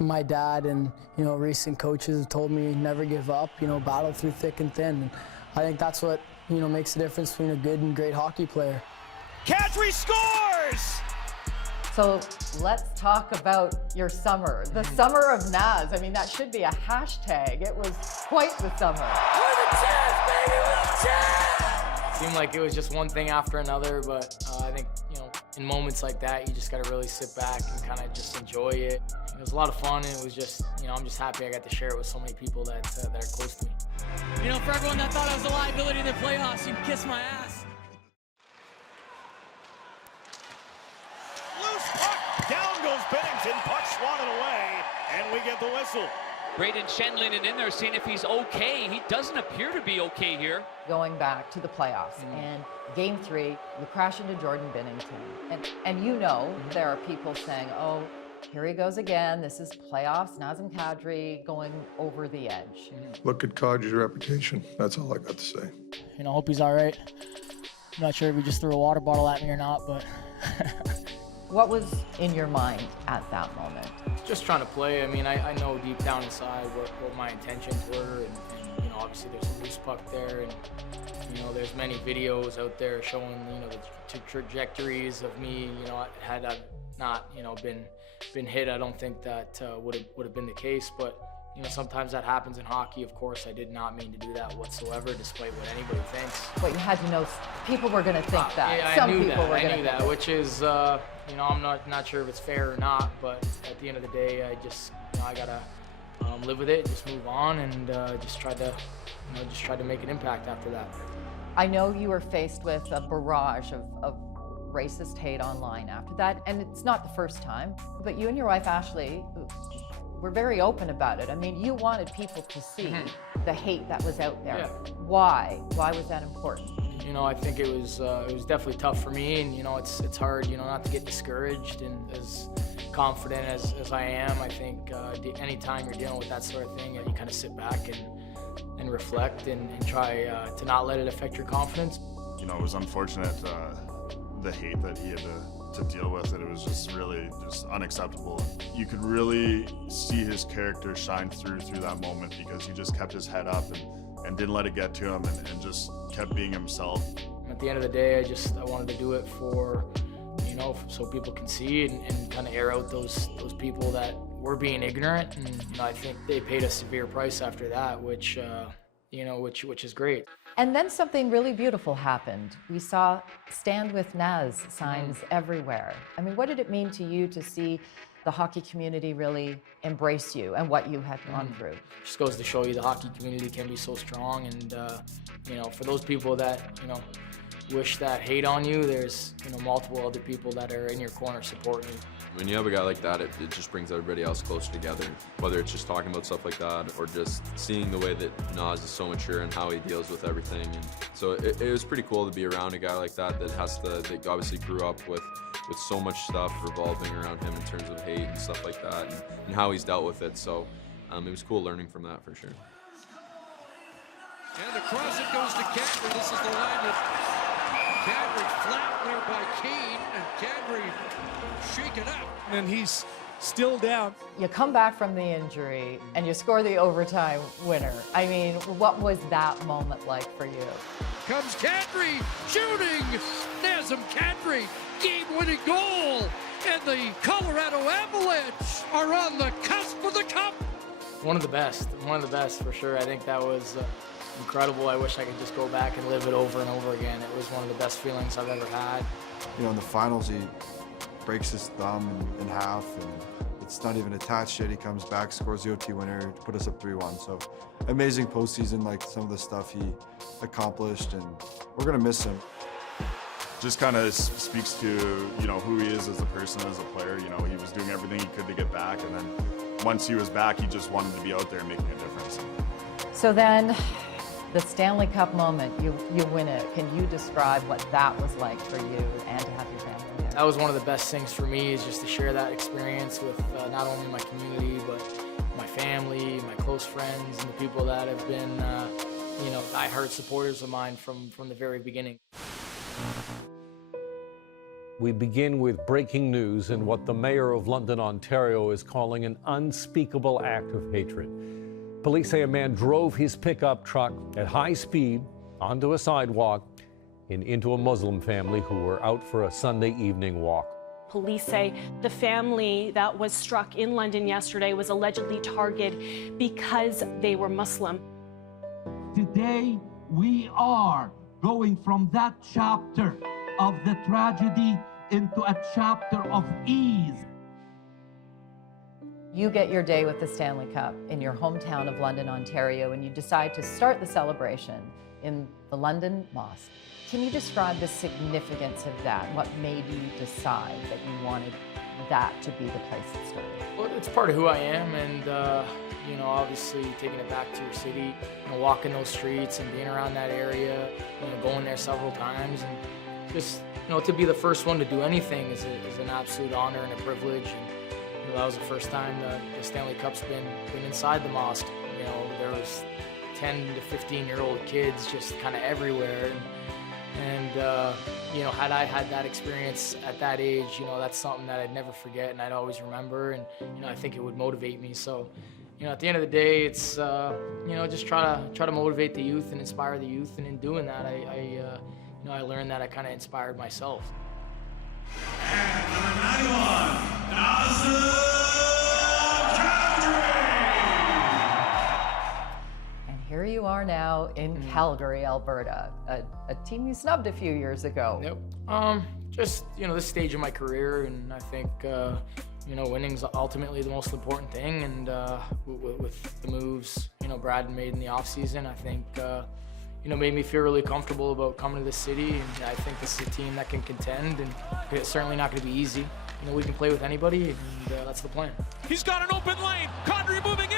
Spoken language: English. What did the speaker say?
My dad and, recent coaches have told me never give up, battle through thick and thin. And I think that's what, makes the difference between a good and great hockey player. Kadri scores! So let's talk about your summer, the summer of Naz. I mean, that should be a hashtag. It was quite the summer. We're the champs, baby, we're the champs! Seemed like it was just one thing after another, but I think, in moments like that, you just got to really sit back and kind of just enjoy it. It was a lot of fun, and it was just, I'm just happy I got to share it with so many people that are close to me. For everyone that thought I was a liability in the playoffs, you can kiss my ass. Loose puck, down goes Bennington, puck swatted away, and we get the whistle. Braden Shenlin in there seeing if he's okay. He doesn't appear to be okay here. Going back to the playoffs and Game 3, you crash into Jordan Binnington. And there are people saying, oh, here he goes again. This is playoffs. Nazem Kadri going over the edge. Look at Kadri's reputation. That's all I got to say. I hope he's all right. I'm not sure if he just threw a water bottle at me or not, but... What was in your mind at that moment? Just trying to play. I know deep down inside what my intentions were, and obviously there's a loose puck there, and there's many videos out there showing the trajectories of me. Had I not been hit, I don't think that would have been the case. But sometimes that happens in hockey. Of course, I did not mean to do that whatsoever, despite what anybody thinks. But you had to know people were going to think that. Yeah, Some I knew people that. were I going knew to that, which is I'm not sure if it's fair or not. But at the end of the day, I just I gotta live with it, just move on, and just try to make an impact after that. I know you were faced with a barrage of racist hate online after that, and it's not the first time, but you and your wife, Ashley, were very open about it. You wanted people to see the hate that was out there. Yeah. Why? Why was that important? I think it was definitely tough for me, and it's hard, not to get discouraged. And as confident as I am, I think anytime you're dealing with that sort of thing, you kind of sit back and reflect and try to not let it affect your confidence. It was unfortunate, the hate that he had to deal with. It was just really unacceptable. You could really see his character shine through that moment, because he just kept his head up and didn't let it get to him, and just kept being himself. At the end of the day, I wanted to do it for, so people can see and kind of air out those people that were being ignorant. And I think they paid a severe price after that, which is great. And then something really beautiful happened. We saw Stand With Naz signs everywhere. What did it mean to you to see the hockey community really embrace you and what you had gone through? Just goes to show you the hockey community can be so strong, and for those people that wish that hate on you, there's multiple other people that are in your corner supporting you. When you have a guy like that, it just brings everybody else closer together, whether it's just talking about stuff like that or just seeing the way that Naz is so mature and how he deals with everything. And so it was pretty cool to be around a guy like that that obviously grew up with so much stuff revolving around him in terms of hate and stuff like that, and how he's dealt with it. So it was cool learning from that for sure. And across it goes to Kadri. This is the line with Kadri flat there by Kane, and Kadri shaken up. And he's still down. You come back from the injury and you score the overtime winner. What was that moment like for you? Comes Kadri shooting. Nazem Kadri, game-winning goal. And the Colorado Avalanche are on the cusp of the cup. One of the best for sure. I think that was incredible. I wish I could just go back and live it over and over again. It was one of the best feelings I've ever had. In the finals, he breaks his thumb in half, and it's not even attached yet. He comes back, scores the OT winner to put us up 3-1. So amazing postseason, like some of the stuff he accomplished, and we're gonna miss him. Just kind of speaks to who he is as a person, as a player. He was doing everything he could to get back, and then once he was back, he just wanted to be out there making a difference. So then, the Stanley Cup moment, you win it. Can you describe what that was like for you and to have your family there? That was one of the best things for me, is just to share that experience with not only my community, but my family, my close friends, and the people that have been, diehard supporters of mine from the very beginning. We begin with breaking news and what the mayor of London, Ontario is calling an unspeakable act of hatred. Police say a man drove his pickup truck at high speed onto a sidewalk and into a Muslim family who were out for a Sunday evening walk. Police say the family that was struck in London yesterday was allegedly targeted because they were Muslim. Today, we are going from that chapter of the tragedy into a chapter of ease. You get your day with the Stanley Cup in your hometown of London, Ontario, and you decide to start the celebration in the London Mosque. Can you describe the significance of that? What made you decide that you wanted that to be the place it started? Well, it's part of who I am, and you know, obviously taking it back to your city, you know, walking those streets and being around that area, you know, going there several times, and just, you know, to be the first one to do anything is an absolute honor and a privilege. And you know, that was the first time the Stanley Cup's been inside the mosque. You know, there was 10 to 15-year-old kids just kind of everywhere. And you know, had I had that experience at that age, you know, that's something that I'd never forget and I'd always remember, and you know, I think it would motivate me. So, you know, at the end of the day, it's you know, just try to motivate the youth and inspire the youth, and in doing that, you know, I learned that I kind of inspired myself. And number 91, Nazem Kadri. Here you are now in Calgary, Alberta, a team you snubbed a few years ago. Yep. Just, you know, this stage of my career, and I think, you know, winning's ultimately the most important thing. And with the moves, you know, Brad made in the offseason, I think, you know, made me feel really comfortable about coming to this city. And I think this is a team that can contend, and it's certainly not going to be easy. You know, we can play with anybody, and that's the plan. He's got an open lane. Kadri moving